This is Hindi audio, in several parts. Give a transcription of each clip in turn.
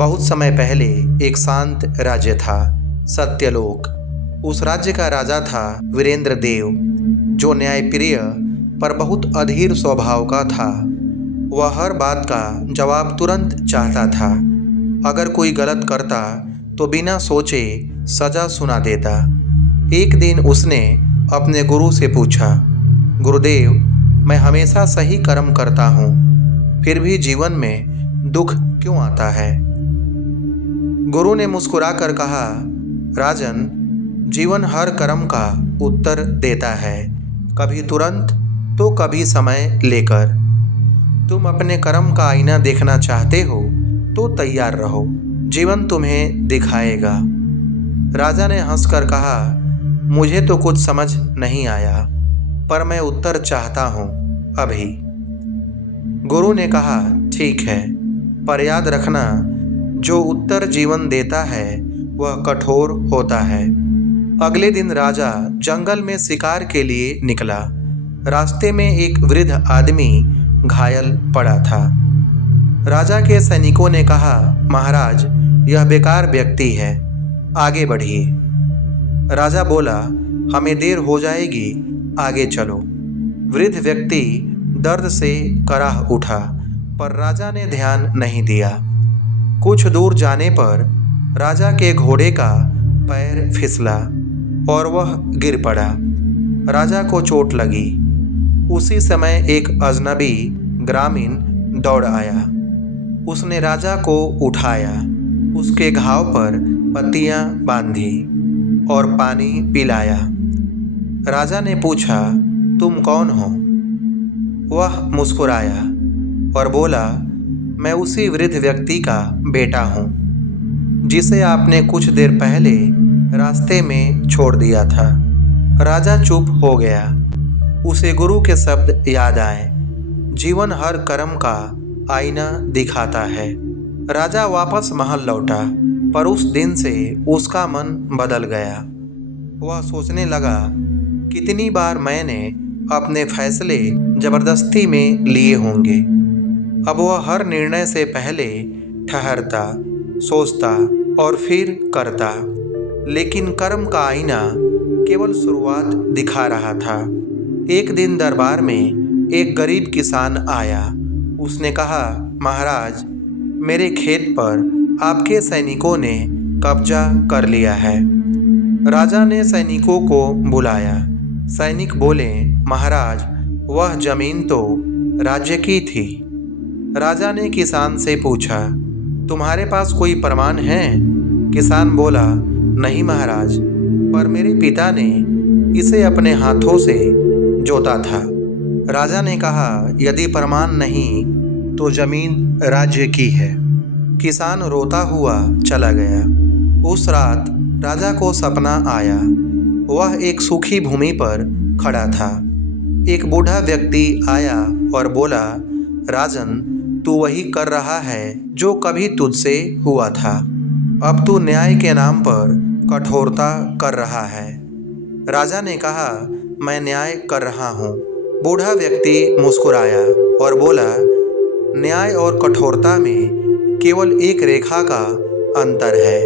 बहुत समय पहले एक शांत राज्य था, सत्यलोक। उस राज्य का राजा था वीरेंद्र देव, जो न्यायप्रिय पर बहुत अधीर स्वभाव का था। वह हर बात का जवाब तुरंत चाहता था। अगर कोई गलत करता तो बिना सोचे सजा सुना देता। एक दिन उसने अपने गुरु से पूछा, गुरुदेव, मैं हमेशा सही कर्म करता हूँ, फिर भी जीवन में दुख क्यों आता है? गुरु ने मुस्कुराकर कहा, राजन, जीवन हर कर्म का उत्तर देता है, कभी तुरंत तो कभी समय लेकर। तुम अपने कर्म का आईना देखना चाहते हो तो तैयार रहो, जीवन तुम्हें दिखाएगा। राजा ने हंसकर कहा, मुझे तो कुछ समझ नहीं आया, पर मैं उत्तर चाहता हूँ अभी। गुरु ने कहा, ठीक है, पर याद रखना, जो उत्तर जीवन देता है वह कठोर होता है। अगले दिन राजा जंगल में शिकार के लिए निकला। रास्ते में एक वृद्ध आदमी घायल पड़ा था। राजा के सैनिकों ने कहा, महाराज, यह बेकार व्यक्ति है, आगे बढ़िए। राजा बोला, हमें देर हो जाएगी, आगे चलो। वृद्ध व्यक्ति दर्द से कराह उठा, पर राजा ने ध्यान नहीं दिया। कुछ दूर जाने पर राजा के घोड़े का पैर फिसला और वह गिर पड़ा। राजा को चोट लगी। उसी समय एक अजनबी ग्रामीण दौड़ आया। उसने राजा को उठाया, उसके घाव पर पट्टियां बांधी और पानी पिलाया। राजा ने पूछा, तुम कौन हो? वह मुस्कुराया और बोला, मैं उसी वृद्ध व्यक्ति का बेटा हूँ, जिसे आपने कुछ देर पहले रास्ते में छोड़ दिया था। राजा चुप हो गया। उसे गुरु के शब्द याद आए, जीवन हर कर्म का आईना दिखाता है। राजा वापस महल लौटा, पर उस दिन से उसका मन बदल गया। वह सोचने लगा, कितनी बार मैंने अपने फैसले जबरदस्ती में लिए होंगे। अब वह हर निर्णय से पहले ठहरता, सोचता और फिर करता। लेकिन कर्म का आईना केवल शुरुआत दिखा रहा था। एक दिन दरबार में एक गरीब किसान आया। उसने कहा, महाराज, मेरे खेत पर आपके सैनिकों ने कब्जा कर लिया है। राजा ने सैनिकों को बुलाया। सैनिक बोले, महाराज, वह जमीन तो राज्य की थी। राजा ने किसान से पूछा, तुम्हारे पास कोई प्रमाण है? किसान बोला, नहीं महाराज, पर मेरे पिता ने इसे अपने हाथों से जोता था। राजा ने कहा, यदि प्रमाण नहीं तो जमीन राज्य की है। किसान रोता हुआ चला गया। उस रात राजा को सपना आया। वह एक सूखी भूमि पर खड़ा था। एक बूढ़ा व्यक्ति आया और बोला, राजन, तू वही कर रहा है जो कभी तुझसे हुआ था। अब तू न्याय के नाम पर कठोरता कर रहा है। राजा ने कहा, मैं न्याय कर रहा हूँ। बूढ़ा व्यक्ति मुस्कुराया और बोला, न्याय और कठोरता में केवल एक रेखा का अंतर है,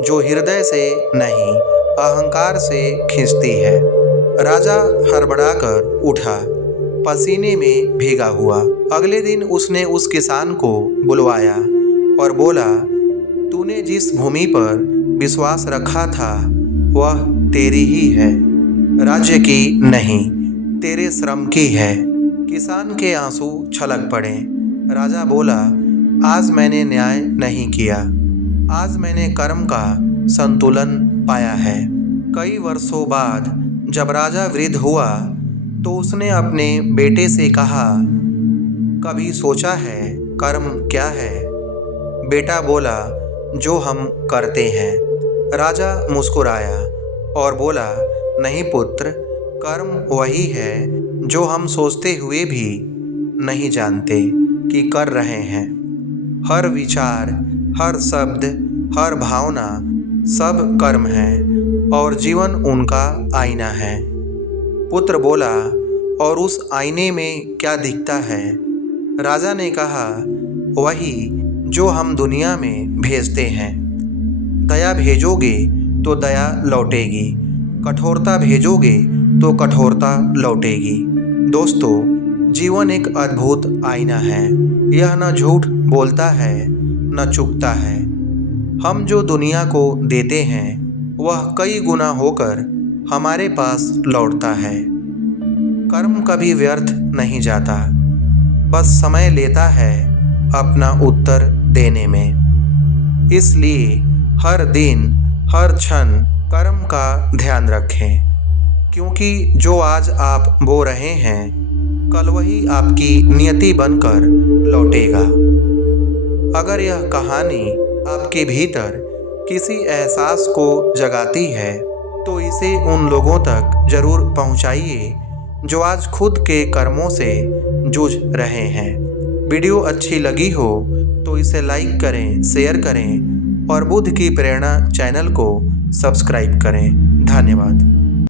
जो हृदय से नहीं, अहंकार से खींचती है। राजा हड़बड़ाकर उठा, पसीने में भीगा हुआ। अगले दिन उसने उस किसान को बुलवाया और बोला, तूने जिस भूमि पर विश्वास रखा था वह तेरी ही है, राज्य की नहीं, तेरे श्रम की है। किसान के आंसू छलक पड़े। राजा बोला, आज मैंने न्याय नहीं किया, आज मैंने कर्म का संतुलन पाया है। कई वर्षों बाद जब राजा वृद्ध हुआ तो उसने अपने बेटे से कहा, कभी सोचा है कर्म क्या है? बेटा बोला, जो हम करते हैं। राजा मुस्कुराया और बोला, नहीं पुत्र, कर्म वही है जो हम सोचते हुए भी नहीं जानते कि कर रहे हैं। हर विचार, हर शब्द, हर भावना, सब कर्म है और जीवन उनका आईना है। पुत्र बोला, और उस आईने में क्या दिखता है? राजा ने कहा, वही जो हम दुनिया में भेजते हैं। दया भेजोगे तो दया लौटेगी, कठोरता भेजोगे तो कठोरता लौटेगी। दोस्तों, जीवन एक अद्भुत आईना है। यह न झूठ बोलता है न चुकता है। हम जो दुनिया को देते हैं वह कई गुना होकर हमारे पास लौटता है। कर्म कभी व्यर्थ नहीं जाता, बस समय लेता है अपना उत्तर देने में। इसलिए हर दिन हर क्षण कर्म का ध्यान रखें, क्योंकि जो आज आप बो रहे हैं कल वही आपकी नियति बनकर लौटेगा। अगर यह कहानी आपके भीतर किसी एहसास को जगाती है तो इसे उन लोगों तक जरूर पहुंचाइए जो आज खुद के कर्मों से जूझ रहे हैं। वीडियो अच्छी लगी हो तो इसे लाइक करें, शेयर करें और बुद्ध की प्रेरणा चैनल को सब्सक्राइब करें। धन्यवाद।